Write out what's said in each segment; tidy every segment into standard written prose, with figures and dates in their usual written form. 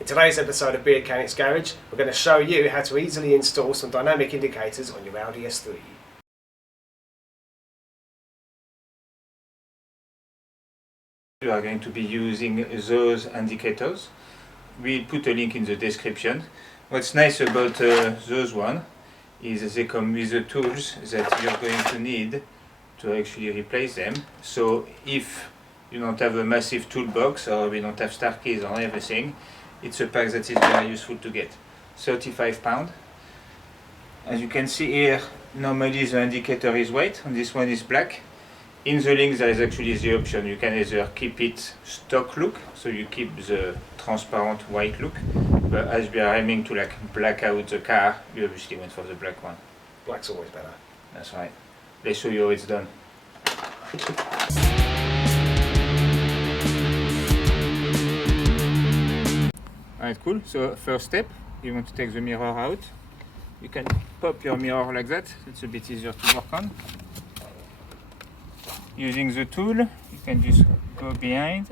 In today's episode of Beard Mechanic's Garage, we're going to show you how to easily install some dynamic indicators on your Audi S3. We are going to be using those indicators. We'll put a link in the description. What's nice about those one is they come with the tools that you're going to need to actually replace them. So if you don't have a massive toolbox or we don't have star keys or everything, it's a pack that is very useful to get. £35. As you can see here, normally the indicator is white and this one is black. In the link there is actually the option, you can either keep it stock look, so you keep the transparent white look, but as we are aiming to like black out the car, we obviously went for the black one. Black's always better. That's right. Let's show you how it's done. Alright, cool. So first step, you want to take the mirror out. You can pop your mirror like that, it's a bit easier to work on. Using the tool, you can just go behind.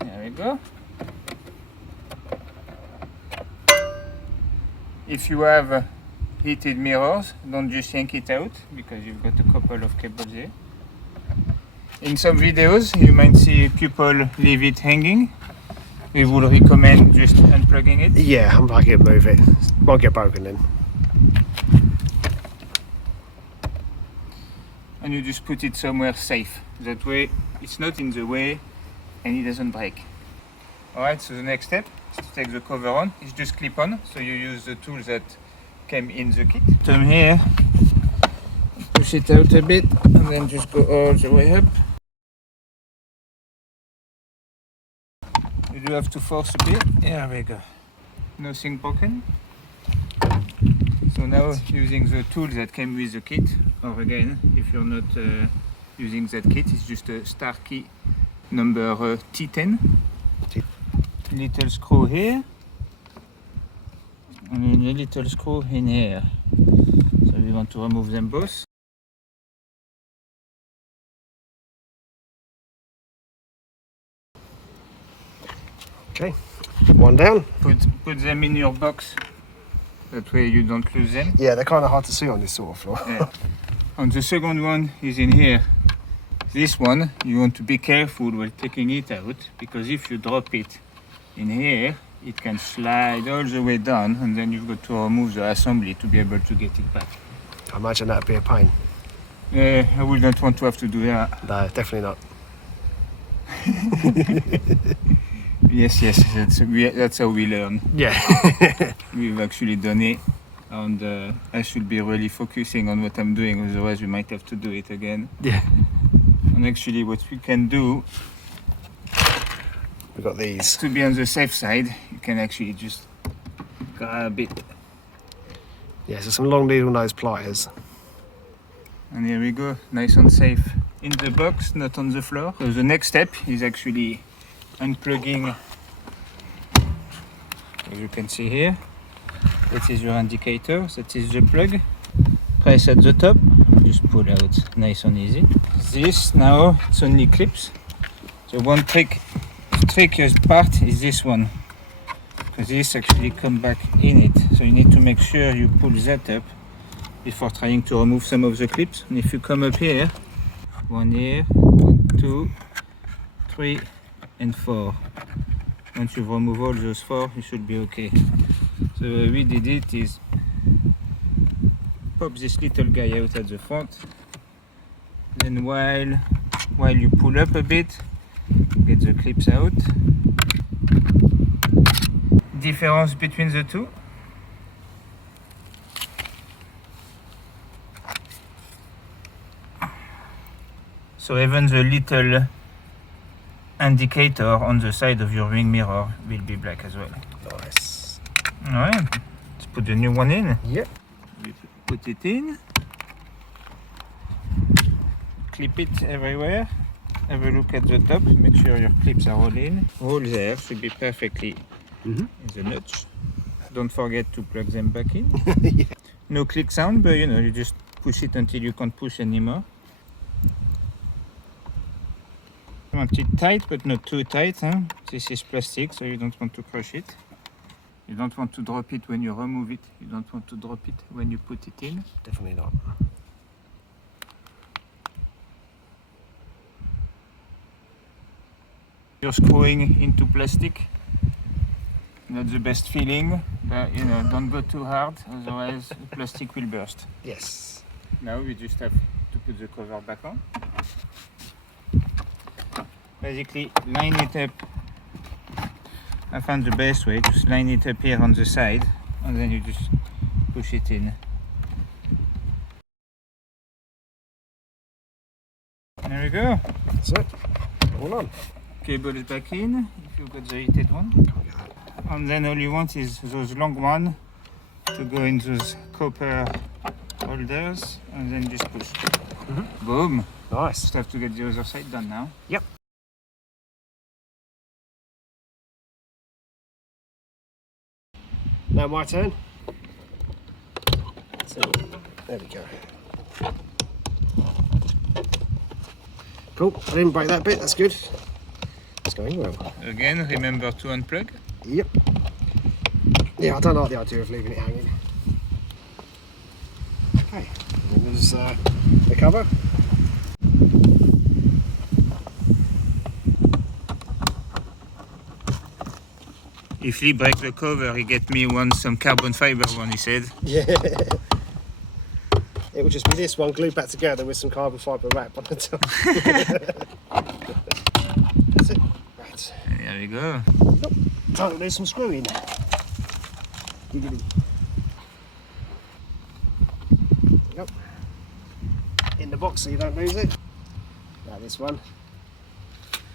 There we go. If you have heated mirrors, don't just yank it out because you've got a couple of cables here. In some videos you might see people leave it hanging. We would recommend just unplugging it. Yeah, unplug it and move it. Won't get broken then. And you just put it somewhere safe. That way it's not in the way and it doesn't break. Alright, so the next step is to take the cover on. It's just clip on, so you use the tools that came in the kit. Turn here, push it out a bit and then just go all the way up. You do have to force a bit. There we go. Nothing broken. So now using the tools that came with the kit, or again, if you're not using that kit, it's just a star key number T10. Little screw here, and then a little screw in here. So we want to remove them both. Okay, one down. Put them in your box. That way you don't lose them. Yeah, they're kind of hard to see on this sort of floor. Yeah. And the second one is in here. This one, you want to be careful while taking it out, because if you drop it in here, it can slide all the way down, and then you've got to remove the assembly to be able to get it back. I imagine that'd be a pain. I wouldn't want to have to do that. No, definitely not. Yes, that's how we learn. Yeah. We've actually done it, and I should be really focusing on what I'm doing, otherwise we might have to do it again. Yeah. And actually what we can do, We've got these. to be on the safe side, you can actually just grab it. Yeah, so some long needle nose pliers. And here we go, nice and safe in the box, not on the floor. So the next step is actually unplugging, as you can see here. That is your indicator, that is the plug. Press at the top, just pull out, nice and easy. This now, it's only clips. So one trickiest part is this one, because this actually comes back in it. So you need to make sure you pull that up before trying to remove some of the clips. And if you come up here, 1 here, 1, 2, 3 and 4. Once you've removed all those 4, you should be okay. So the way we did it is pop this little guy out at the front. Then while you pull up a bit, get the clips out. Difference between the two. So even the little indicator on the side of your wing mirror will be black as well. Nice. Alright, let's put the new one in. Yep. We put it in. Clip it everywhere. Have a look at the top, make sure your clips are all in. All there should be perfectly in the nuts. Don't forget to plug them back in. Yeah. No click sound, but you know, you just push it until you can't push anymore. You want it tight, but not too tight. Huh? This is plastic, so you don't want to crush it. You don't want to drop it when you remove it. You don't want to drop it when you put it in. Definitely not. You're screwing into plastic. Not the best feeling, but you know, don't go too hard, otherwise the plastic will burst. Yes. Now we just have to put the cover back on. Basically, line it up. I found the best way, just line it up here on the side, and then you just push it in. There we go. That's it. All on. Cable is back in, if you've got the heated one. And then all you want is those long ones to go in those copper holders, and then just push. Boom. Nice. Just have to get the other side done now. Yep. Now my turn. So, there we go. Cool. I didn't break that bit. That's good. It's going well. Again, remember to unplug. Yep. Yeah, I don't like the idea of leaving it hanging. Okay. And there's the cover. If he break the cover, he get me some carbon fiber one, he said. Yeah. It will just be this one glued back together with some carbon fibre wrap on the top. That's it. Right. There we go. Nope. Time to do some screwing. Yep. In the box so you don't lose it. Now this one.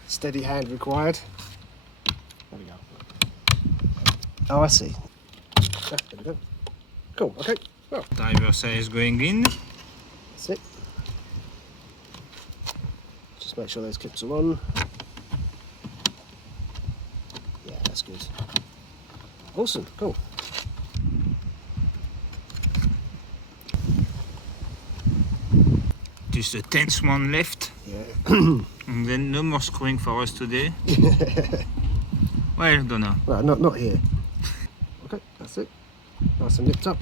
Steady hand required. There we go. Oh, I see. Ah, there we go. Cool, okay. Well, Driver size going in. that's it. Just make sure those clips are on. Yeah, that's good. Awesome, cool. Just a tenth one left. Yeah. And then no more screwing for us today. Well, don't know. Right, not here. Okay, that's it. Nice and lift up.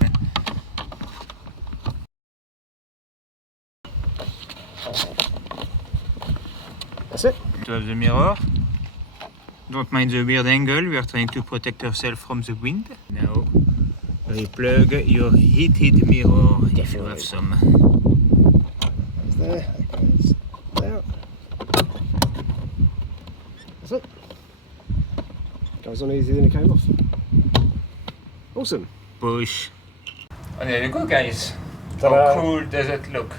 That's it. To have the mirror. Don't mind the weird angle, we are trying to protect ourselves from the wind. Now, replug your heated mirror if you have some. Goes there, that goes there. That's it. Goes on easier than it came off. Awesome. Push. And there you go, guys. Ta-da. How cool does it look?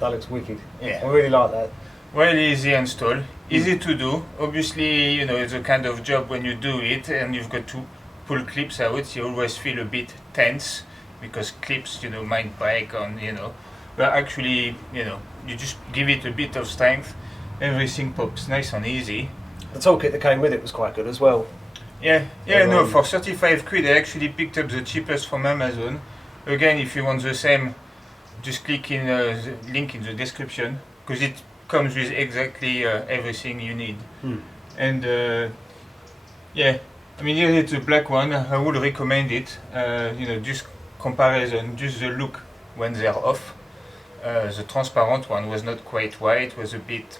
That looks wicked. Yeah. I really like that. Well, easy install, easy to do. Obviously, you know, it's a kind of job when you do it and you've got to pull clips out. You always feel a bit tense because clips, you know, might break on, you know. But actually, you know, you just give it a bit of strength. Everything pops nice and easy. The toolkit that came with it was quite good as well. Yeah, no, for 35 quid I actually picked up the cheapest from Amazon. Again, if you want the same, just click in the link in the description because it comes with exactly everything you need. And yeah, I mean here it's a black one. I would recommend it. You know, just comparison, just the look when they're off. The transparent one was not quite white, was a bit,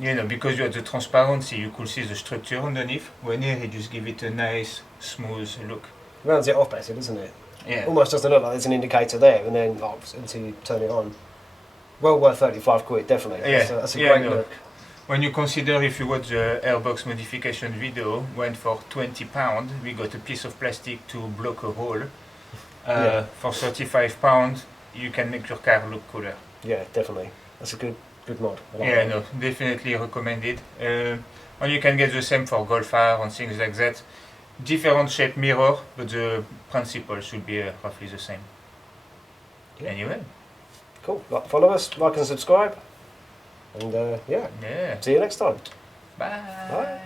you know, because you had the transparency, you could see the structure underneath. When here, you just give it a nice, smooth look. Rounds it off better, doesn't it? Yeah. Almost doesn't look like there's an indicator there, and then until you turn it on. Well worth 35 quid, definitely. Yeah, That's a great look. When you consider if you watch the airbox modification video, went for £20, we got a piece of plastic to block a hole. For £35, you can make your car look cooler. Yeah, definitely. That's a good mod. I like Yeah, that. no, definitely recommended. And you can get the same for Golf R and things like that. Different shape mirror, but the principle should be roughly the same. Yeah. Anyway. Cool. Follow us, like and subscribe. And yeah, Yeah. see you next time. Bye. Bye.